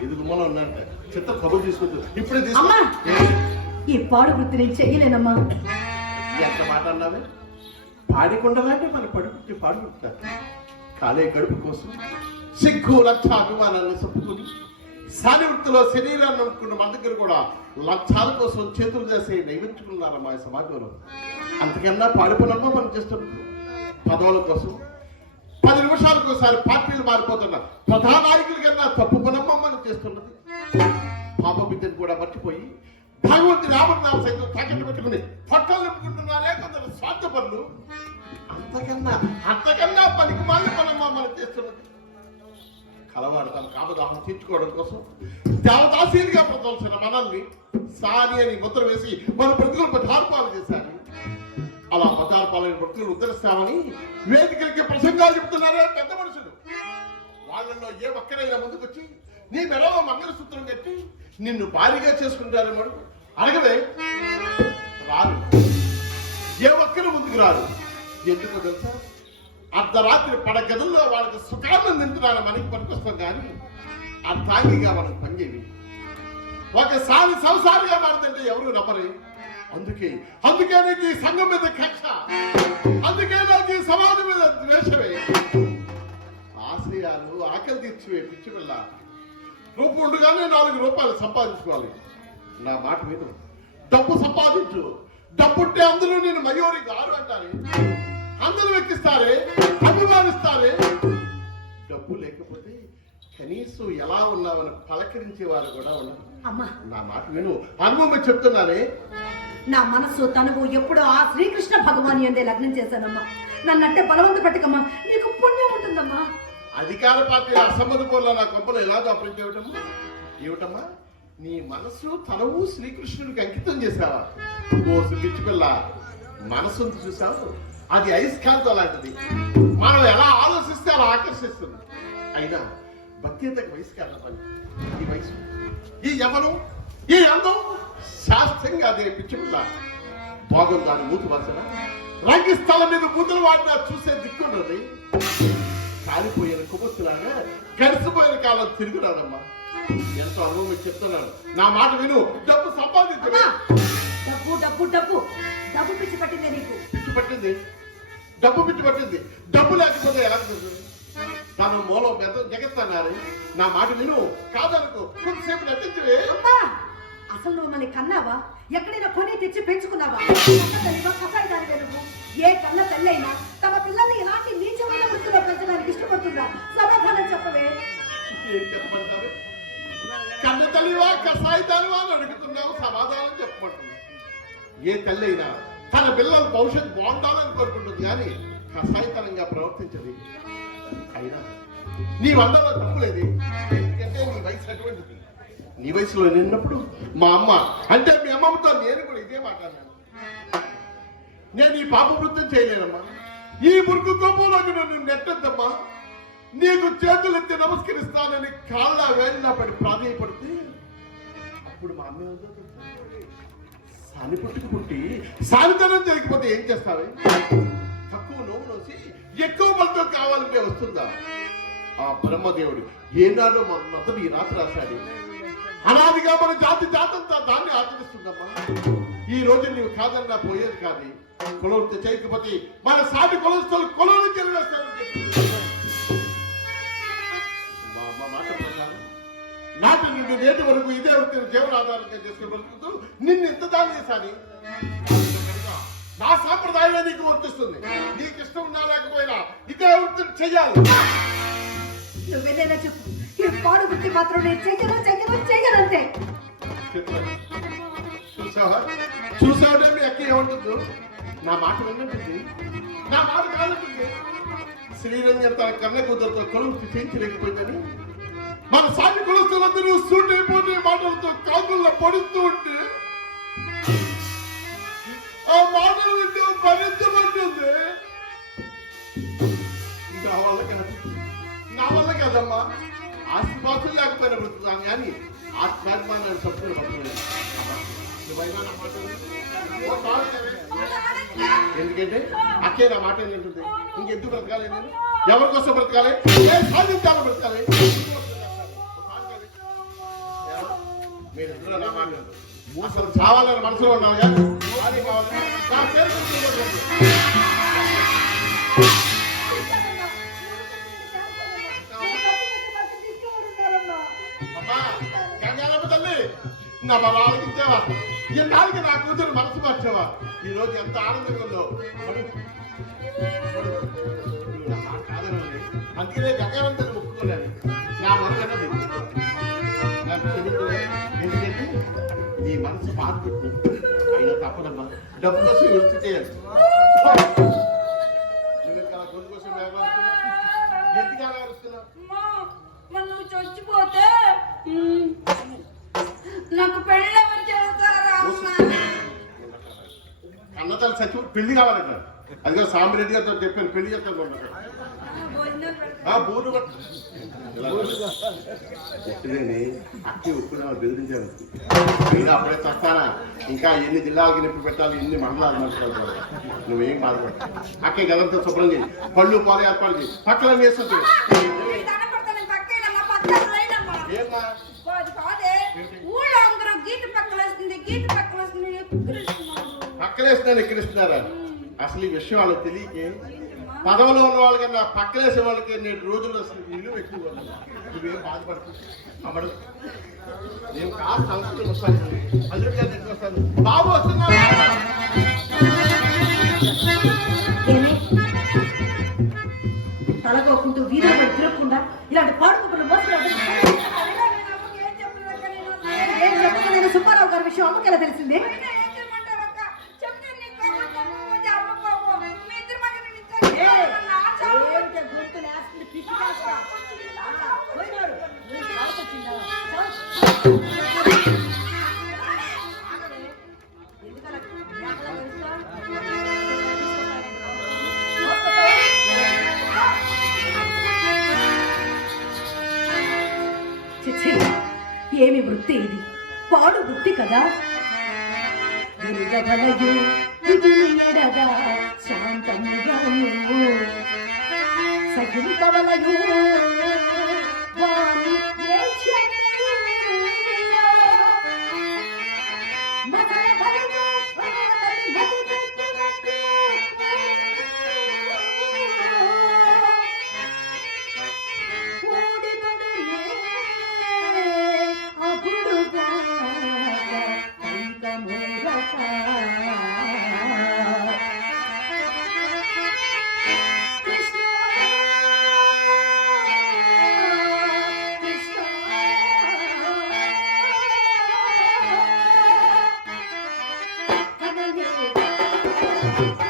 ఇది గుమ్మలో ఉన్నట్ట చెత్త కబుర్ తీసుకొచ్చు ఇప్పుడే తీసుకో. అమ్మా! ఈ పాడు వృత్తి నేను చెయ్యలేనమ్మా. ఎంత మాట అన్నావే? పాడికొండలాంటి మన పడుకుంటే పాడుకుంటారు కాలే గడుపు కోసం సిగ్గు లక్ష అభిమానాన్ని చెప్పుకుని సాని వృత్తిలో శరీరాన్ని అనుకున్న మన దగ్గర కూడా లక్షాల కోసం చేతులు చేసి నైవేద్యుకున్నారమ్మా ఈ సమాజంలో. అంతకన్నా పాడిపోనమ్మా మనం చేస్తున్నాం పదవుల కోసం పది నిమిషాలకు ఒకసారి పార్టీలు మారిపోతున్నా ప్రధాన నాయకుల కన్నా తప్పు పనమ్మా మనం చేస్తున్నది. పాప బిడ్డను కూడా మర్చిపోయి భగవంతుని ఆభరణాలు సైతం తాకట్టు పెట్టుకుని పొట్టలు నింపుకుంటున్నారే కొందరు స్వార్థ పనులు అంతకన్నా అంతకన్నా పనికి మాలి పనమ్మా మనం చేస్తున్నది. కలవాడు తన కామదాహం తీర్చుకోవడం కోసం దేవదాసీలుగా ప్రదర్శన మనల్ని సాని అని ముద్ర వేసి మన బ్రతుకులు పదార్పాలు చేశారు. అలా పతాల పాలైన భక్తులు ఉద్ధరిస్తామని వేదికలకి ప్రసంగాలు చెప్తున్నారే పెద్ద మనుషులు. వాళ్ళల్లో ఏ ఒక్కరైనా ముందుకొచ్చి నీ మెడలో మంగళసూత్రం కట్టి నిన్ను భారీగా చేసుకుంటారేమో అడగవే. రారు. ఏ ఒక్కరు ముందుకు రారు. ఎందుకో తెలుసా? అర్ధరాత్రి పడగదుల్లో వాళ్ళకి సుఖాన్ని నింపుతాను మనకి పనికొస్తాం కానీ అర్థాంగిగా మనకు పనిచేయవి ఒకసారి సంసారిగా మారుతుంటే ఎవరు నమ్మరు? అందుకే అందుకే నీకు ఈ సంఘం మీద కక్ష. అందుకే నాకు ఈ సమాజం మీద ద్వేషమే. ఆశ్రయాలు ఆకలి తీర్చివే పిచ్చి పిల్ల. రూపు ఉండగానే నాలుగు రూపాయలు సంపాదించుకోవాలి. నా మాట విను. డబ్బు సంపాదించు. డబ్బుంటే అందరూ నేను మయూరి గారు అంటారే. అందరూ ఎక్కిస్తారే అభిమానిస్తారే. డబ్బు లేకపోతే కనీసం ఎలా ఉన్నామని పలకరించే వారు కూడా ఉన్నారు అమ్మా. నా మాట విను. అనుభవం చెప్తున్నానే. నా మనస్సు తనకు ఎప్పుడు ఆ శ్రీకృష్ణ భగవాన్ ఎందే లగ్నం చేశానమ్మా. నన్నంటే బలవంత పెట్టకమ్మా. నీకు పుణ్యం ఉంటుందమ్మా. అధికార పార్టీ అసమ్మతి పోల నా కొంపలు ఎలా దాపరించి ఇవ్వటమ్మా ఏమిటమ్మా? నీ మనసు తనవు శ్రీకృష్ణుడికి అంకితం చేశావా? ఓ పిచ్చి పిల్ల మనసు చూసావు అది అయస్కాంతం లాంటిది మనం ఎలా ఆలోచిస్తే అలా ఆకర్షిస్తుంది. అయినా భక్తితకు వయసు కాదు ఈ వయసు ఈ యవనం ఈ అందం శాస్త్రంగా అదే పిచ్చి పిల్ల భోగం దాని మూతి వాసన? రంగిస్థలం మీద మూతులు వాడినా చూసే దిక్కున్నది కాలిపోయిన కుమస్సులాగా గడిచిపోయిన కాలం తిరుగురాదమ్మా ఎంతో అనుభవం చెప్తున్నాను. నా మాట విను. డబ్బు సంపాదించవే అమ్మా! డబ్బు డబ్బు డబ్బు. డబ్బు పిచ్చి పట్టిందే నీకు. పిచ్చి పట్టింది. డబ్బు పిచ్చి పట్టింది. డబ్బు లేకపోతే ఎలా? తను మూలం మీద జగత్తన్నారు నా మాట విను. కాదనుకో. అసలు నువ్వు మమ్మల్ని కన్నావా? ఎక్కడైనా కొని తెచ్చి పెంచుకున్నావా? కసాయిదానివే నువ్వు ఏ కన్న తల్లైనా తమ పిల్లల్ని ఇలాంటి నీచమైన వృత్తిలో పెంచడానికి ఇష్టపడుతుందా? సమాధానం చెప్పవే. కన్న తల్లివా కసాయి తల్లివా అని అడుగుతున్నావు సమాధానం చెప్పమంటుంది ఏ తల్లైనా తన పిల్లల భవిష్యత్తు బాగుండాలని కోరుకుంటుంది కానీ కసాయితనంగా ప్రవర్తించదు. అయినా నీ వందలో తప్పులేదు. ఎందుకంటే నీ వయసు అటువంటిది. నీ వయసులో నిన్నప్పుడు మా అమ్మ అంటే మీ అమ్మమ్మతో నేను కూడా ఇదే మాట్లాడాను నేను ఈ పాప వృత్తం చేయలేనమ్మా. ఈ మురుకు కోపంలోకి నన్ను నెట్టద్దమ్మా. నీకు చేతులెత్తి నమస్కరిస్తానని కాళ్ళ వేళ్ళ పడి ప్రాధాయపడితే అప్పుడు మా అమ్మ సాని పుట్టుకు పుట్టి సానితనం జరిగిపోతే ఏం చేస్తావే? తక్కువ నోవు నోసి ఎక్కువ బలతో కావాలంటే వస్తుందా? ఆ బ్రహ్మదేవుడు ఏనాడో మా మొదలు ఈ రాత్రి రాశాడు. అనాదిగా మన జాతి జాతంతా దాన్ని ఆచరిస్తుందమ్మా. ఈ రోజు నీవు కాదన్నా పోయేది కాదు. కులవృత్తి చేయకపోతే మన సాటి కులస్తులు కులం చెలివేస్తారని చెప్పి. మాట నాటి నుండి నేటి వరకు ఇదే వృత్తిని జీవనాధారంగా చేసుకుని బ్రతుకుతూ నిన్ను ఎంత దాని చేశాని. నా సాంప్రదాయమే నీకు వర్తిస్తుంది. నీకు ఇష్టం ఉన్నా లేకపోయినా ఇదే వృత్తిని చెయ్యాలి. నువ్వు చెప్పు. ఈ పాడు వృత్తి మాత్రం నేను చెయ్యను చెయ్యను చెయ్యనంతే చెప్తాను. చూసావా? చూసావుటే మీ అక్క ఏమంటుందో? నా మాట విన్నట్టుంది నా మాట కాదంటుంది శ్రీరంజన్ తన కన్న కుదరతో కొలువు చేయించలేకపోయిందని మన సాటి కులస్తులందరూ సూటైపోతే మాటలతో కాకుల్లో పడుతూ ఉంటే? ఆ మాటలు వింటూ భరించబడుతుంది నా వల్ల కాదు. నా వల్ల కాదమ్మా. ఆస్తిపాస్తులు లేకపోయినా బ్రతుకుతాం కానీ ఆత్మాభిమానాన్ని తప్పులు పట్టుకోలేదు ఎందుకంటే అక్కే నా మాట ఏంటంటుంది ఇంకెందుకు బ్రతకాలి నేను? ఎవరి కోసం బ్రతకాలి? సాధించాలి బ్రతకాలి? అసలు చావాలని మనసులో ఉన్నాను కానీ కావాలి నా బాబా ఆలకించావా ఎన్నాళ్ళకి నా కూతురు మనసు మార్చావా ఈ రోజు ఎంత ఆనందంగా ఉందో. అందుకనే గంగారమ్మ తల్లి ఒప్పుకోలేదు. నా మనసు ఎందుకంటే నీ మనసు మార్పు అయినా తప్పదమ్మా. డబ్బు కోసం వృత్తి చేయాలి నువ్వు ఇంకా గొంతు కోసం వ్యాపారం ఎందుకు అలా అరుస్తున్నావు? అమ్మా, మరి నువ్వు చచ్చిపోతే మ్, నాకు అమ్మా? అన్నతల్లి సచివ పెళ్ళి కావాలంట అదిగో సాంబరెడ్డి గారితో చెప్పాను పెళ్ళి చేస్తాను భోజనం పెడతా. ఆ బూరు ఎప్పుడండి అక్కి ఉప్పున బెదిరించాను నేను అప్పుడే చస్తానా ఇంకా ఎన్ని జిల్లాలకి నొప్పి పెట్టాలి ఎన్ని మండలాలు నడుచుకోవాలి నువ్వేం బాధపడ అక్కే గదంతా శుభ్రం చేయి. పళ్ళు పాలు ఏర్పాటు చేయి పక్కన వేస్తుంది. ఏమ్మా కాదు, కాదే. ఊళ్ళో అందరూ గీత పక్కన వస్తుంది గీత పక్కన వస్తుంది. పక్కలేస్తున్నాను ఎక్కిరిస్తున్నారా అసలు ఈ విషయం వాళ్ళకి తెలియకే? పదవిలో ఉన్న వాళ్ళకన్నా పక్కలేసే వాళ్ళకి నేటి రోజుల్లో అసలు ఇల్లు ఎక్కువ. నువ్వేం బాధపడుతుంది అమ్మడు. నేను కాస్త సంస్కృతి వస్తాను. అల్లుడి గారి వస్తాను. బాబు వస్తున్నావా మేకలా ఏడుస్తావ్? చిచ్చి ఏమి వృత్తి ఇది పాడు బుద్ధి కదా? వెలుగవలయు విడియడగా శాంతముగాను సహింపవలయు అందరి